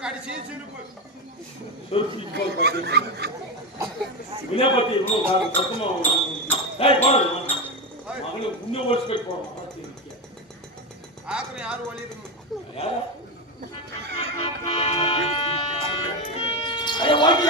கடைசி சிரிப்பு வினயபதி சத்தமா அவங்களுக்கு புண்ணிய ஓடிச்சு போய் போறோம் ஆக்கிரம் யாரும் வழி இருக்கு ஐயா வாங்கி